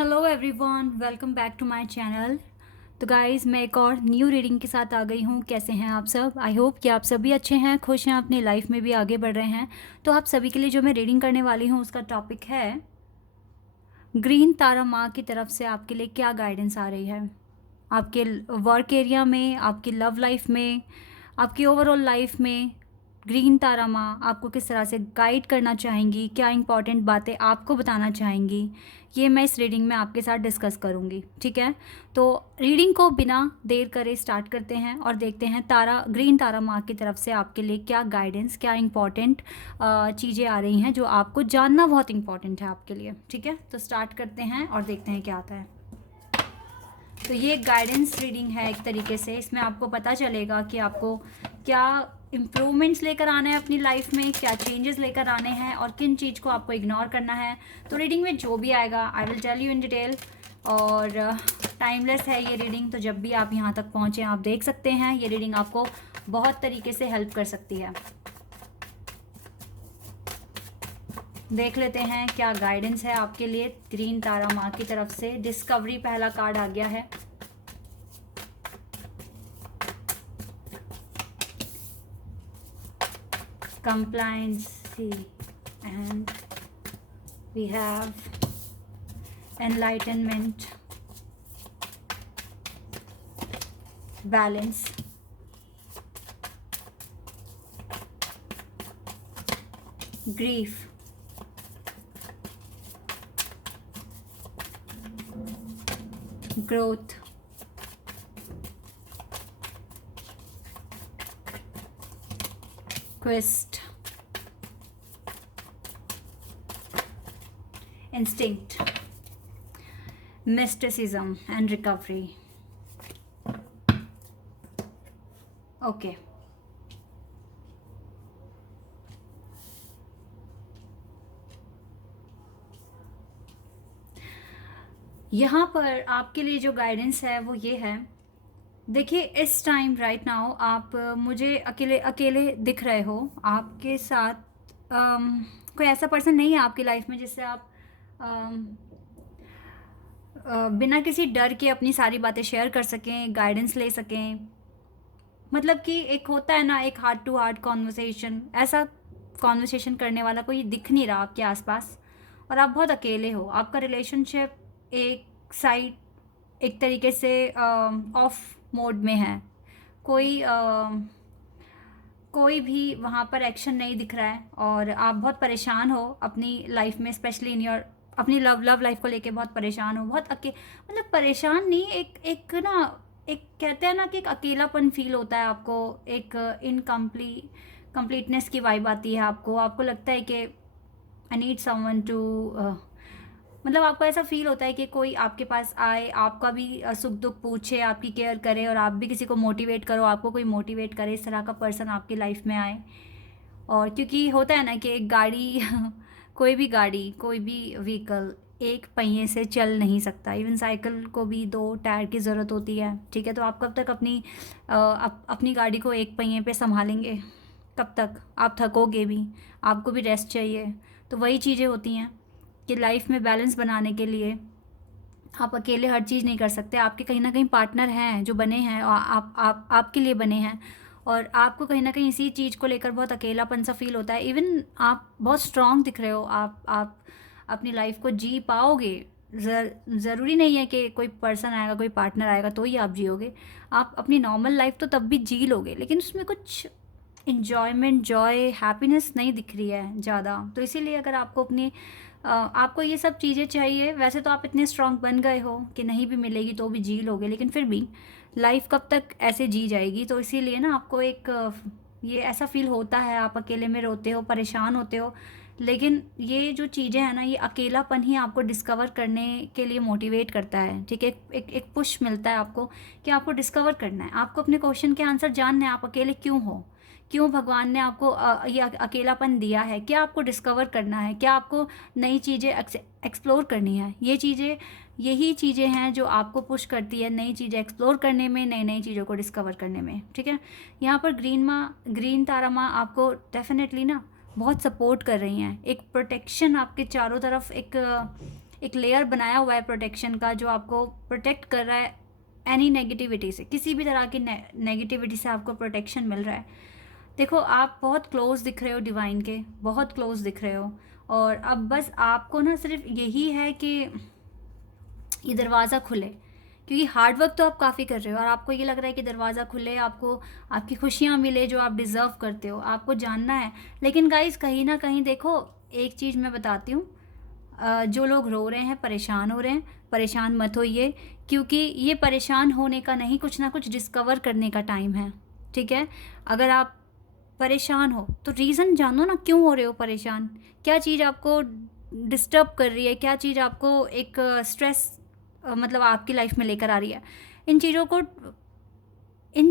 Hello everyone, welcome back to my channel. तो guys, मैं एक और न्यू रीडिंग के साथ आ गई हूँ। कैसे हैं आप सब? आई होप कि आप सभी अच्छे हैं, खुश हैं, अपनी लाइफ में भी आगे बढ़ रहे हैं। तो आप सभी के लिए जो मैं रीडिंग करने वाली हूँ उसका टॉपिक है ग्रीन तारा माँ की तरफ से आपके लिए क्या गाइडेंस आ रही है आपके वर्क एरिया में, आपकी लव लाइफ में, आपकी ओवरऑल लाइफ में। ग्रीन तारा माँ आपको किस तरह से गाइड करना चाहेंगी, क्या इंपॉर्टेंट बातें आपको बताना चाहेंगी, ये मैं इस रीडिंग में आपके साथ डिस्कस करूँगी। ठीक है, तो रीडिंग को बिना देर करे स्टार्ट करते हैं और देखते हैं ग्रीन तारा माँ की तरफ से आपके लिए क्या गाइडेंस, क्या इंपॉर्टेंट चीज़ें आ रही हैं जो आपको जानना बहुत इंपॉर्टेंट है आपके लिए। ठीक है, तो स्टार्ट करते हैं और देखते हैं क्या आता है। तो ये गाइडेंस रीडिंग है एक तरीके से। इसमें आपको पता चलेगा कि आपको क्या इम्प्रूवमेंट्स लेकर आना है अपनी लाइफ में, क्या चेंजेस लेकर आने हैं और किन चीज़ को आपको इग्नोर करना है। तो रीडिंग में जो भी आएगा I will tell you in detail. और टाइमलेस है ये रीडिंग, तो जब भी आप यहाँ तक पहुँचें आप देख सकते हैं। ये रीडिंग आपको बहुत तरीके से हेल्प कर सकती है। देख लेते हैं क्या गाइडेंस है आपके लिए ग्रीन तारा माँ की तरफ से। डिस्कवरी पहला कार्ड आ गया है। Compliancy, and we have enlightenment, balance, grief, growth, quest, instinct, mysticism and recovery. Okay. यहाँ पर आपके लिए जो गाइडेंस है वो ये है। देखिए, इस टाइम राइट नाउ आप मुझे अकेले अकेले दिख रहे हो। आपके साथ कोई ऐसा पर्सन नहीं है आपकी लाइफ में जिससे आप बिना किसी डर के अपनी सारी बातें शेयर कर सकें, गाइडेंस ले सकें। मतलब कि एक होता है ना, एक हार्ट टू हार्ट कॉन्वर्सेशन, ऐसा कॉन्वर्सेशन करने वाला कोई दिख नहीं रहा आपके आसपास और आप बहुत अकेले हो। आपका रिलेशनशिप एक साइड, एक तरीके से ऑफ मोड में है। कोई कोई भी वहाँ पर एक्शन नहीं दिख रहा है और आप बहुत परेशान हो अपनी लाइफ में, स्पेशली इन योर अपनी लव लाइफ को लेके बहुत परेशान हो। बहुत मतलब परेशान नहीं, एक ना, एक कहते हैं ना कि एक अकेलापन फील होता है आपको, एक कंप्लीटनेस की वाइब आती है आपको लगता है कि आई नीड समवन टू, मतलब आपको ऐसा फील होता है कि कोई आपके पास आए, आपका भी सुख दुख पूछे, आपकी केयर करे और आप भी किसी को मोटिवेट करो, आपको कोई मोटिवेट करे। इस तरह का पर्सन आपकी लाइफ में आए। और क्योंकि होता है ना कि एक गाड़ी कोई भी गाड़ी, कोई भी व्हीकल एक पहिए से चल नहीं सकता। इवन साइकिल को भी 2 टायर की ज़रूरत होती है। ठीक है, तो आप कब तक अपनी गाड़ी को एक पहिए पे संभालेंगे? कब तक? आप थकोगे भी, आपको भी रेस्ट चाहिए। तो वही चीज़ें होती हैं कि लाइफ में बैलेंस बनाने के लिए आप अकेले हर चीज़ नहीं कर सकते। आपके कहीं ना कहीं पार्टनर हैं जो बने हैं और आप आपके लिए बने हैं और आपको कहीं ना कहीं इसी चीज़ को लेकर बहुत अकेलापन सा फील होता है। इवन आप बहुत स्ट्रांग दिख रहे हो, आप अपनी लाइफ को जी पाओगे। ज़रूरी नहीं है कि कोई पर्सन आएगा, कोई पार्टनर आएगा तो ही आप जियोगे। आप अपनी नॉर्मल लाइफ तो तब भी जी लोगे, लेकिन उसमें कुछ इन्जॉयमेंट, जॉय, हैप्पीनेस नहीं दिख रही है ज़्यादा। तो इसीलिए अगर आपको आपको ये सब चीज़ें चाहिए, वैसे तो आप इतने स्ट्रांग बन गए हो कि नहीं भी मिलेगी तो भी जी लोगे, लेकिन फिर भी लाइफ कब तक ऐसे जी जाएगी। तो इसीलिए ना आपको ये ऐसा फील होता है, आप अकेले में रोते हो, परेशान होते हो। लेकिन ये जो चीज़ें हैं ना, ये अकेलापन ही आपको डिस्कवर करने के लिए मोटिवेट करता है। ठीक है, एक पुश मिलता है आपको कि आपको डिस्कवर करना है, आपको अपने क्वेश्चन के आंसर जानने हैं। आप अकेले क्यों हो, क्यों भगवान ने आपको ये अकेलापन दिया है, क्या आपको डिस्कवर करना है, क्या आपको नई चीज़ें एक्सप्लोर करनी है। यही चीज़ें हैं जो आपको पुश करती है नई चीज़ें एक्सप्लोर करने में, नई नई चीज़ों को डिस्कवर करने में। ठीक है, यहाँ पर ग्रीन तारा माँ आपको डेफिनेटली ना बहुत सपोर्ट कर रही हैं। एक प्रोटेक्शन आपके चारों तरफ, एक लेयर बनाया हुआ है प्रोटेक्शन का, जो आपको प्रोटेक्ट कर रहा है एनी नेगेटिविटी से, किसी भी तरह की नेगेटिविटी से आपको प्रोटेक्शन मिल रहा है। देखो आप बहुत क्लोज दिख रहे हो डिवाइन के, बहुत क्लोज दिख रहे हो, और अब बस आपको ना सिर्फ यही है कि ये दरवाज़ा खुले, क्योंकि हार्ड वर्क तो आप काफ़ी कर रहे हो और आपको ये लग रहा है कि दरवाज़ा खुले, आपको आपकी खुशियाँ मिले जो आप डिज़र्व करते हो, आपको जानना है। लेकिन गाइस कहीं ना कहीं देखो, एक चीज़ मैं बताती हूँ, जो लोग रो रहे हैं, परेशान हो रहे हैं, परेशान मत होइए, क्योंकि ये परेशान होने का नहीं, कुछ ना कुछ डिस्कवर करने का टाइम है। ठीक है, अगर आप परेशान हो तो रीज़न जानो ना, क्यों हो रहे हो परेशान, क्या चीज़ आपको डिस्टर्ब कर रही है, क्या चीज़ आपको एक स्ट्रेस मतलब आपकी लाइफ में लेकर आ रही है। इन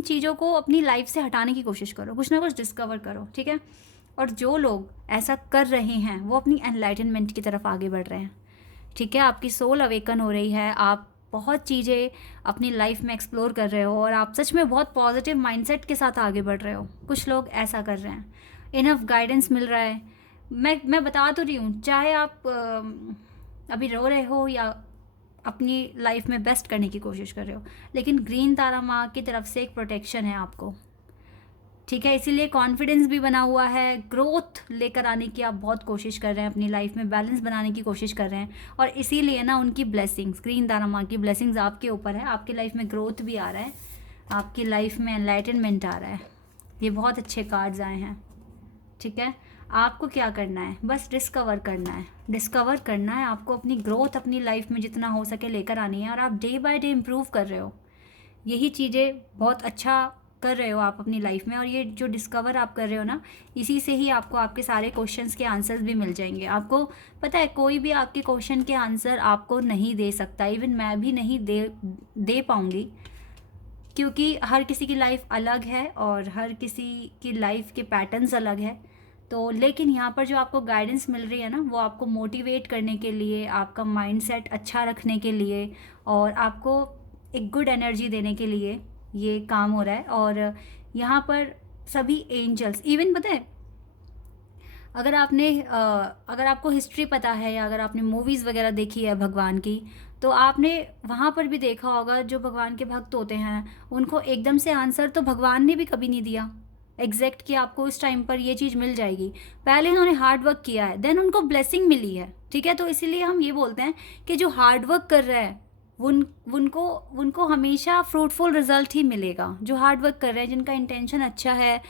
चीज़ों को अपनी लाइफ से हटाने की कोशिश करो, कुछ ना कुछ डिस्कवर करो। ठीक है, और जो लोग ऐसा कर रहे हैं वो अपनी एनलाइटनमेंट की तरफ आगे बढ़ रहे हैं। ठीक है, आपकी सोल अवेकन हो रही है, आप बहुत चीज़ें अपनी लाइफ में एक्सप्लोर कर रहे हो और आप सच में बहुत पॉजिटिव माइंडसेट के साथ आगे बढ़ रहे हो। कुछ लोग ऐसा कर रहे हैं, इनफ गाइडेंस मिल रहा है। मैं बता तो रही हूँ, चाहे आप अभी रो रहे हो या अपनी लाइफ में बेस्ट करने की कोशिश कर रहे हो, लेकिन ग्रीन तारा माँ की तरफ से एक प्रोटेक्शन है आपको। ठीक है, इसीलिए कॉन्फिडेंस भी बना हुआ है, ग्रोथ लेकर आने की आप बहुत कोशिश कर रहे हैं, अपनी लाइफ में बैलेंस बनाने की कोशिश कर रहे हैं, और इसीलिए ना उनकी ब्लेसिंग्स, ग्रीन तारा माँ की ब्लेसिंग्स आपके ऊपर है। आपकी लाइफ में ग्रोथ भी आ रहा है, आपकी लाइफ में एनलाइटनमेंट आ रहा है। ये बहुत अच्छे कार्ड्स आए हैं। ठीक है, आपको क्या करना है, बस डिस्कवर करना है, डिस्कवर करना है आपको, अपनी ग्रोथ अपनी लाइफ में जितना हो सके लेकर आनी है, और आप डे बाय डे इम्प्रूव कर रहे हो, यही चीज़ें बहुत अच्छा कर रहे हो आप अपनी लाइफ में। और ये जो डिस्कवर आप कर रहे हो ना, इसी से ही आपको आपके सारे क्वेश्चंस के आंसर्स भी मिल जाएंगे। आपको पता है, कोई भी आपके क्वेश्चन के आंसर आपको नहीं दे सकता, इवन मैं भी नहीं दे पाऊँगी, क्योंकि हर किसी की लाइफ अलग है और हर किसी की लाइफ के पैटर्न्स अलग है। तो लेकिन यहाँ पर जो आपको गाइडेंस मिल रही है ना, वो आपको मोटिवेट करने के लिए, आपका माइंडसेट अच्छा रखने के लिए, और आपको एक गुड एनर्जी देने के लिए ये काम हो रहा है। और यहाँ पर सभी एंजल्स, इवन पता है, अगर आपको हिस्ट्री पता है या अगर आपने मूवीज़ वगैरह देखी है भगवान की, तो आपने वहाँ पर भी देखा होगा, जो भगवान के भक्त होते हैं उनको एकदम से आंसर तो भगवान ने भी कभी नहीं दिया एग्जैक्ट कि आपको इस टाइम पर ये चीज़ मिल जाएगी। पहले उन्होंने हार्ड वर्क किया है, देन उनको ब्लेसिंग मिली है। ठीक है, तो इसीलिए हम ये बोलते हैं कि जो हार्ड वर्क कर रहा है उनको हमेशा फ्रूटफुल रिजल्ट ही मिलेगा। जो हार्ड वर्क कर रहे हैं, जिनका इंटेंशन अच्छा है,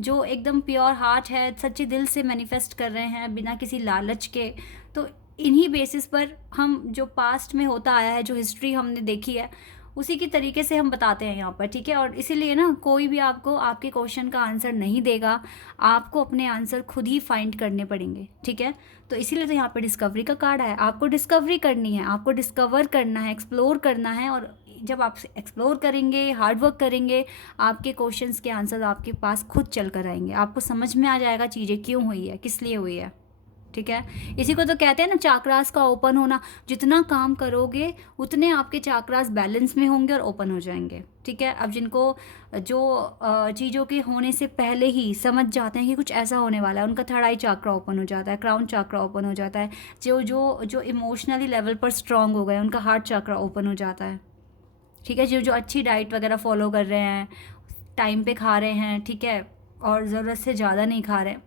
जो एकदम प्योर हार्ट है, सच्चे दिल से मैनिफेस्ट कर रहे हैं बिना किसी लालच के, तो इन्हीं बेसिस पर हम जो पास्ट में होता आया है, जो हिस्ट्री हमने देखी है, उसी की तरीके से हम बताते हैं यहाँ पर। ठीक है, और इसीलिए ना कोई भी आपको आपके क्वेश्चन का आंसर नहीं देगा, आपको अपने आंसर खुद ही फाइंड करने पड़ेंगे। ठीक है, तो इसीलिए तो यहाँ पर डिस्कवरी का कार्ड है। आपको डिस्कवरी करनी है, आपको डिस्कवर करना है, एक्सप्लोर करना है, और जब आप एक्सप्लोर करेंगे, हार्ड वर्क करेंगे, आपके क्वेश्चंस के आंसर आपके पास खुद चल कर आएंगे। आपको समझ में आ जाएगा चीज़ें क्यों हुई है, किस लिए हुई है। ठीक है, इसी को तो कहते हैं ना चाक्रास का ओपन होना। जितना काम करोगे उतने आपके चाक्रास बैलेंस में होंगे और ओपन हो जाएंगे। ठीक है, अब जिनको जो चीज़ों के होने से पहले ही समझ जाते हैं कि कुछ ऐसा होने वाला है, उनका थर्ड आई चाक्रा ओपन हो जाता है, क्राउन चाक्रा ओपन हो जाता है। जो जो जो इमोशनली लेवल पर स्ट्रांग हो गए, उनका हार्ट चाक्रा ओपन हो जाता है। ठीक है, जो जो अच्छी डाइट वगैरह फॉलो कर रहे हैं, टाइम पे खा रहे हैं, ठीक है, और ज़रूरत से ज़्यादा नहीं खा रहे हैं,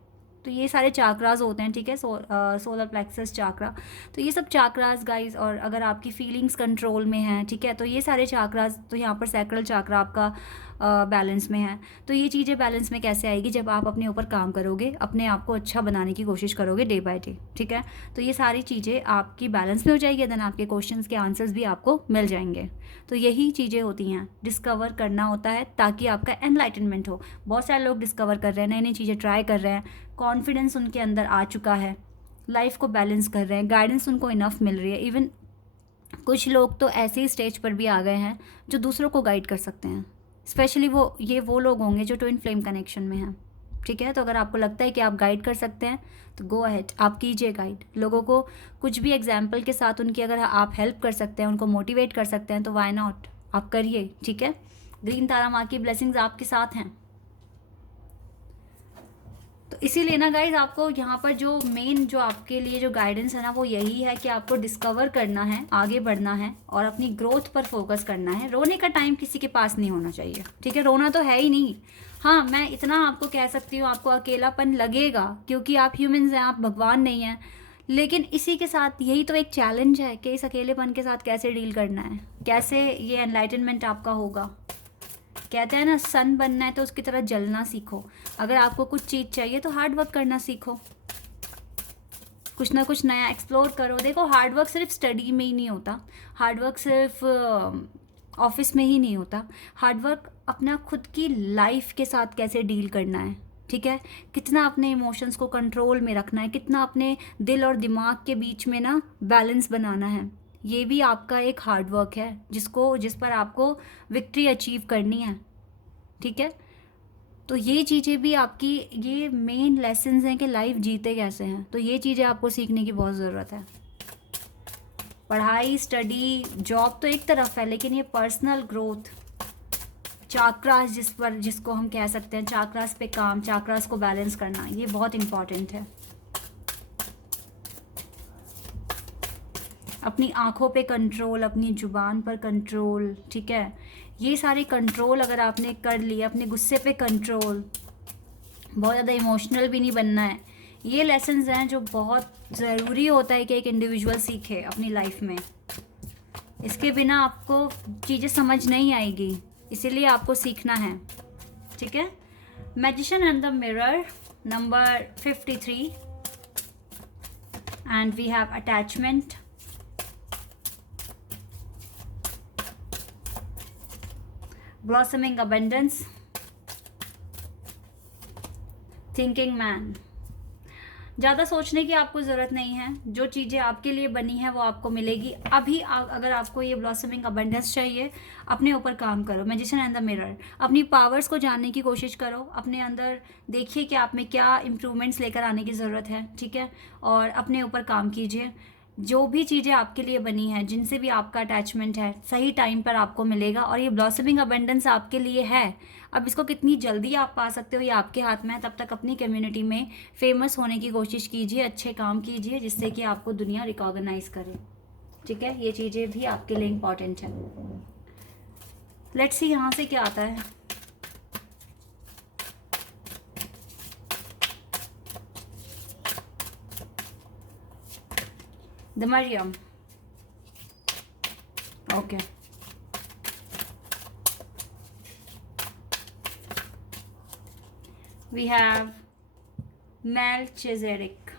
तो ये सारे चाक्रास होते हैं। ठीक है, सोलर प्लेक्सस चाक्रा, तो ये सब चाक्रास गाइस। और अगर आपकी फीलिंग्स कंट्रोल में हैं, ठीक है, तो ये सारे चाक्रास, तो यहाँ पर सैक्रल चाक्रा आपका बैलेंस में है। तो ये चीज़ें बैलेंस में कैसे आएगी, जब आप अपने ऊपर काम करोगे, अपने आप को अच्छा बनाने की कोशिश करोगे डे बाय डे। ठीक है, तो ये सारी चीज़ें आपकी बैलेंस में हो जाएगी, देन आपके क्वेश्चंस के आंसर्स भी आपको मिल जाएंगे। तो यही चीज़ें होती हैं, डिस्कवर करना होता है ताकि आपका एनलाइटनमेंट हो। बहुत सारे लोग डिस्कवर कर रहे हैं, नई नई चीज़ें ट्राई कर रहे हैं, कॉन्फिडेंस उनके अंदर आ चुका है, लाइफ को बैलेंस कर रहे हैं, गाइडेंस उनको इनफ मिल रही है। इवन कुछ लोग तो ऐसे ही स्टेज पर भी आ गए हैं जो दूसरों को गाइड कर सकते हैं। स्पेशली वो लोग होंगे जो ट्विन फ्लेम कनेक्शन में हैं। ठीक है, तो अगर आपको लगता है कि आप गाइड कर सकते हैं तो गो अहेड, आप कीजिए गाइड लोगों को। कुछ भी एग्जाम्पल के साथ उनकी अगर आप हेल्प कर सकते हैं, उनको मोटिवेट कर सकते हैं, तो वाई नॉट, आप करिए। ठीक है, ग्रीन तारा माँ की ब्लेसिंग्स आपके साथ हैं। तो इसीलिए ना गाइज, आपको यहाँ पर जो मेन जो आपके लिए जो गाइडेंस है ना, वो यही है कि आपको डिस्कवर करना है, आगे बढ़ना है और अपनी ग्रोथ पर फोकस करना है। रोने का टाइम किसी के पास नहीं होना चाहिए, ठीक है? रोना तो है ही नहीं। हाँ, मैं इतना आपको कह सकती हूँ, आपको अकेलापन लगेगा क्योंकि आप ह्यूमंस हैं, आप भगवान नहीं हैं। लेकिन इसी के साथ यही तो एक चैलेंज है कि इस अकेलेपन के साथ कैसे डील करना है, कैसे ये एनलाइटनमेंट आपका होगा। कहते हैं ना, सन बनना है तो उसकी तरह जलना सीखो। अगर आपको कुछ चीज़ चाहिए तो हार्ड वर्क करना सीखो, कुछ ना कुछ नया एक्सप्लोर करो। देखो, हार्ड वर्क सिर्फ स्टडी में ही नहीं होता, हार्ड वर्क सिर्फ ऑफिस में ही नहीं होता। हार्ड वर्क अपना खुद की लाइफ के साथ कैसे डील करना है, ठीक है? कितना अपने इमोशंस को कंट्रोल में रखना है, कितना अपने दिल और दिमाग के बीच में ना बैलेंस बनाना है, ये भी आपका एक हार्ड वर्क है जिस पर आपको विक्ट्री अचीव करनी है, ठीक है? तो ये चीज़ें भी आपकी, ये मेन लेसन्स हैं कि लाइफ जीते कैसे हैं। तो ये चीज़ें आपको सीखने की बहुत ज़रूरत है। पढ़ाई, स्टडी, जॉब तो एक तरफ है, लेकिन ये पर्सनल ग्रोथ, चाक्रास जिसको हम कह सकते हैं, चाक्रास पे काम, चाक्रास को बैलेंस करना, ये बहुत इम्पॉर्टेंट है। अपनी आँखों पे कंट्रोल, अपनी ज़ुबान पर कंट्रोल, ठीक है? ये सारे कंट्रोल अगर आपने कर लिए, अपने गुस्से पे कंट्रोल, बहुत ज़्यादा इमोशनल भी नहीं बनना है। ये लेसन्स हैं जो बहुत ज़रूरी होता है कि एक इंडिविजुअल सीखे अपनी लाइफ में। इसके बिना आपको चीज़ें समझ नहीं आएगी, इसीलिए आपको सीखना है, ठीक है? Magician and the mirror number 53 and we have attachment, blossoming abundance, thinking man. ज़्यादा सोचने की आपको ज़रूरत नहीं है, जो चीज़ें आपके लिए बनी हैं वो आपको मिलेगी। अभी अगर आपको ये ब्लॉसमिंग अबंडेंस चाहिए, अपने ऊपर काम करो। मैजिशियन एंड द मिरर, अपनी पावर्स को जानने की कोशिश करो, अपने अंदर देखिए कि आप में क्या इम्प्रूवमेंट्स लेकर आने की ज़रूरत है, ठीक है? और अपने ऊपर काम कीजिए। जो भी चीज़ें आपके लिए बनी हैं, जिनसे भी आपका अटैचमेंट है, सही टाइम पर आपको मिलेगा और ये ब्लॉसमिंग अबंडेंस आपके लिए है। अब इसको कितनी जल्दी आप पा सकते हो ये आपके हाथ में है। तब तक अपनी कम्युनिटी में फेमस होने की कोशिश कीजिए, अच्छे काम कीजिए जिससे कि आपको दुनिया रिकॉग्नाइज करे, ठीक है? ये चीज़ें भी आपके लिए इम्पॉर्टेंट है। लेट्स सी यहाँ से क्या आता है। The Mariam, okay. We have Melchizedek,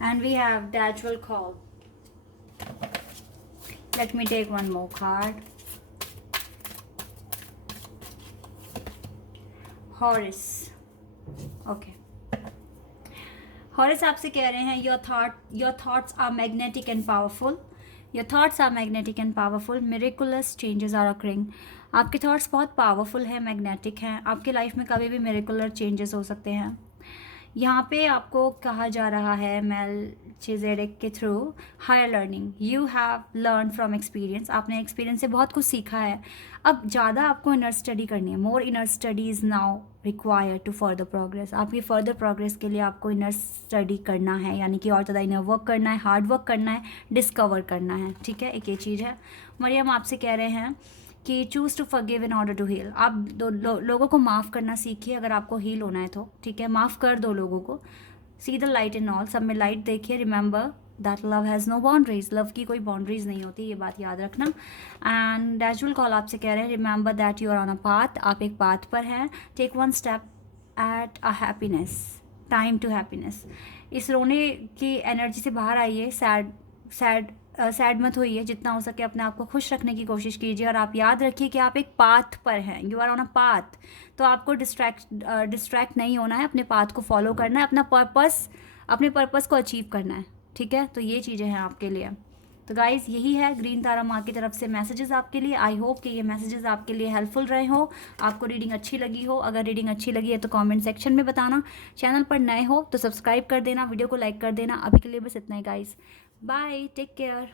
and we have Dajjal Call. Let me take one more card. Horus, okay. Horus आपसे कह रहे हैं your thoughts are magnetic and powerful. Your thoughts are magnetic and powerful. Miraculous changes are occurring. आपके thoughts बहुत powerful हैं, magnetic हैं। आपके life में कभी भी मिरेकुलर चेंजेस हो सकते हैं। यहाँ पे आपको कहा जा रहा है मेल्चिजेडेक के through higher learning. You have learn from experience. आपने एक्सपीरियंस से बहुत कुछ सीखा है। अब ज़्यादा आपको इनर स्टडी करनी है। More inner study is now required to further progress. आपकी फर्दर प्रोग्रेस के लिए आपको इनर स्टडी करना है, यानी कि और ज़्यादा इनर वर्क करना है, हार्ड वर्क करना है, डिस्कवर करना है, ठीक है? एक ये चीज़ है। मरियम आपसे कह रहे हैं कि choose to forgive in order to heal. आप लोगों को माफ़ करना सीखिए अगर आपको हील होना है तो, ठीक है? माफ़ कर दो लोगों को। See the light in all, सब में लाइट देखिए। Remember that love has no boundaries. Love की कोई बाउंड्रीज नहीं होती, ये बात याद रखना। एंड डैजुअल कॉल आपसे कह रहे हैं remember that you are on a path. आप एक पाथ पर हैं। Take one step at a happiness, time to happiness. इस रोने की एनर्जी से बाहर आइए। सैड मत होइए, जितना हो सके अपने आप को खुश रखने की कोशिश कीजिए। और आप याद रखिए कि आप एक पाथ पर हैं, you are on a path. तो आपको डिस्ट्रैक्ट नहीं होना है, अपने पाथ को फॉलो करना है, अपने पर्पस को अचीव करना है, ठीक है? तो ये चीज़ें हैं आपके लिए। तो गाइज़, यही है ग्रीन तारा माँ की तरफ से मैसेजेस आपके लिए। आई होप कि ये मैसेजेस आपके लिए हेल्पफुल रहे हो, आपको रीडिंग अच्छी लगी हो। अगर रीडिंग अच्छी लगी है तो कमेंट सेक्शन में बताना। चैनल पर नए हो तो सब्सक्राइब कर देना, वीडियो को लाइक कर देना। अभी के लिए बस इतना ही गाइज़। Bye, take care.